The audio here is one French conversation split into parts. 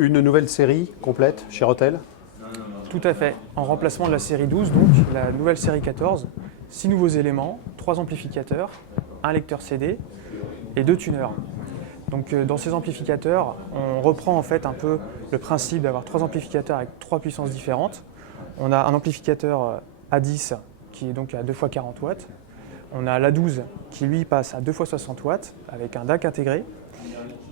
Une nouvelle série complète chez Rotel? Tout à fait. En remplacement de la série 12, donc la nouvelle série 14, 6 nouveaux éléments, 3 amplificateurs, un lecteur CD et 2 tuners. Donc dans ces amplificateurs, on reprend en fait un peu le principe d'avoir 3 amplificateurs avec 3 puissances différentes. On a un amplificateur A10 qui est donc à 2 x 40 watts. On a l'A12 qui lui passe à 2 x 60 watts avec un DAC intégré.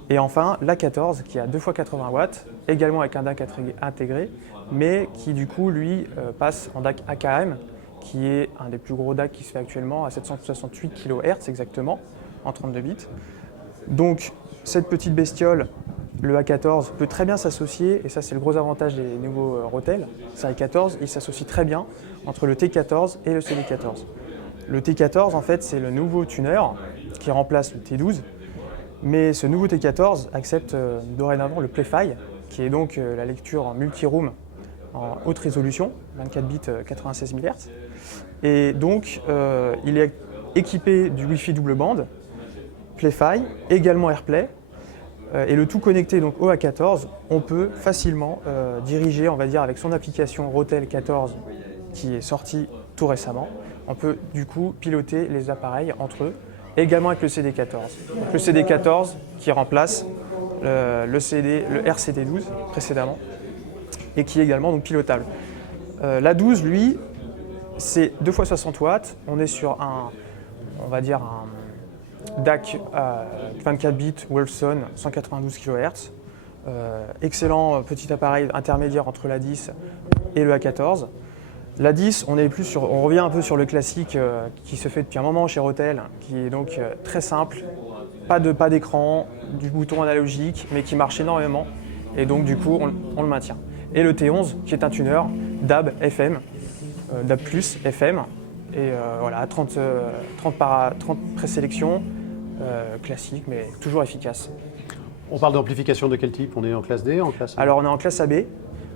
Et enfin l'A14 qui est à 2 x 80 watts, également avec un DAC intégré, mais qui du coup lui passe en DAC AKM, qui est un des plus gros DAC qui se fait actuellement à 768 kHz exactement, en 32 bits. Donc cette petite bestiole, le A14, peut très bien s'associer, et ça c'est le gros avantage des nouveaux Rotel, série 14, il s'associe très bien entre le T14 et le CD14. Le T14 en fait c'est le nouveau tuner qui remplace le T12, mais ce nouveau T14 accepte dorénavant le Play-Fi, qui est donc la lecture en multi-room en haute résolution, 24 bits 96 MHz. Et donc il est équipé du Wi-Fi double bande, Play-Fi, également AirPlay, et le tout connecté donc au A14, on peut facilement diriger, on va dire avec son application Rotel 14 qui est sortie tout récemment, on peut du coup piloter les appareils entre eux, également avec le CD14. Donc, le CD14 qui remplace le RCD12 précédemment et qui est également donc pilotable. L'A12 lui, c'est 2 x 60 watts, on est sur on va dire un DAC à 24 bits Wolfson 192 kHz. Excellent petit appareil intermédiaire entre l'A10 et le A14. L'A10, on revient un peu sur le classique qui se fait depuis un moment chez Rotel, qui est donc très simple, pas d'écran, du bouton analogique, mais qui marche énormément, et donc du coup on le maintient. Et le T11, qui est un tuner DAB FM, DAB+, FM, et voilà, 30 présélections, classique, mais toujours efficace. On parle d'amplification de quel type? On est en classe D, en classe A? Alors on est en classe AB,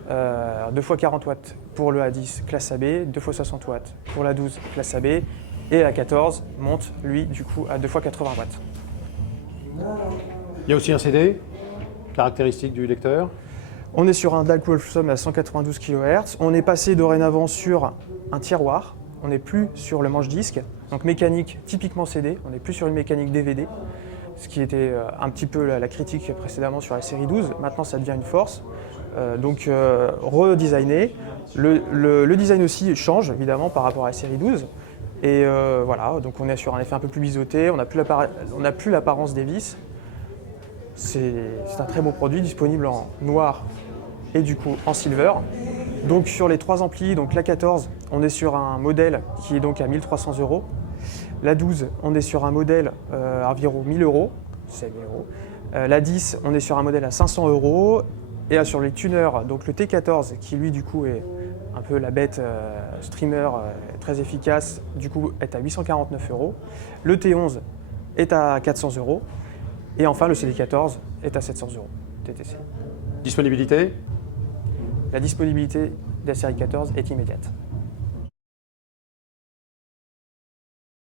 2 x 40 watts pour le A10 classe AB, 2 x 60 watts pour la 12 classe AB, et la 14 monte lui du coup à 2 x 80 watts. Il y a aussi un CD, caractéristique du lecteur. On est sur un DAC Wolfson à 192 kHz, on est passé dorénavant sur un tiroir, on n'est plus sur le manche-disque, donc mécanique typiquement CD, on n'est plus sur une mécanique DVD, ce qui était un petit peu la critique précédemment sur la série 12, maintenant ça devient une force. Donc redesigné. Le design aussi change évidemment par rapport à la série 12. Et voilà, donc on est sur un effet un peu plus biseauté, on n'a plus l'apparence des vis. C'est un très beau produit disponible en noir et du coup en silver. Donc sur les 3 amplis, donc la 14, on est sur un modèle qui est donc à 1300 €. La 12, on est sur un modèle à environ 1000 €, c'est 1000 €. La 10, on est sur un modèle à 500 €. Et sur les tuners, donc le T14 qui lui du coup est un peu la bête streamer très efficace, du coup est à 849 €. Le T11 est à 400 €. Et enfin le CD14 est à 700 € TTC. Disponibilité? La disponibilité de la série 14 est immédiate.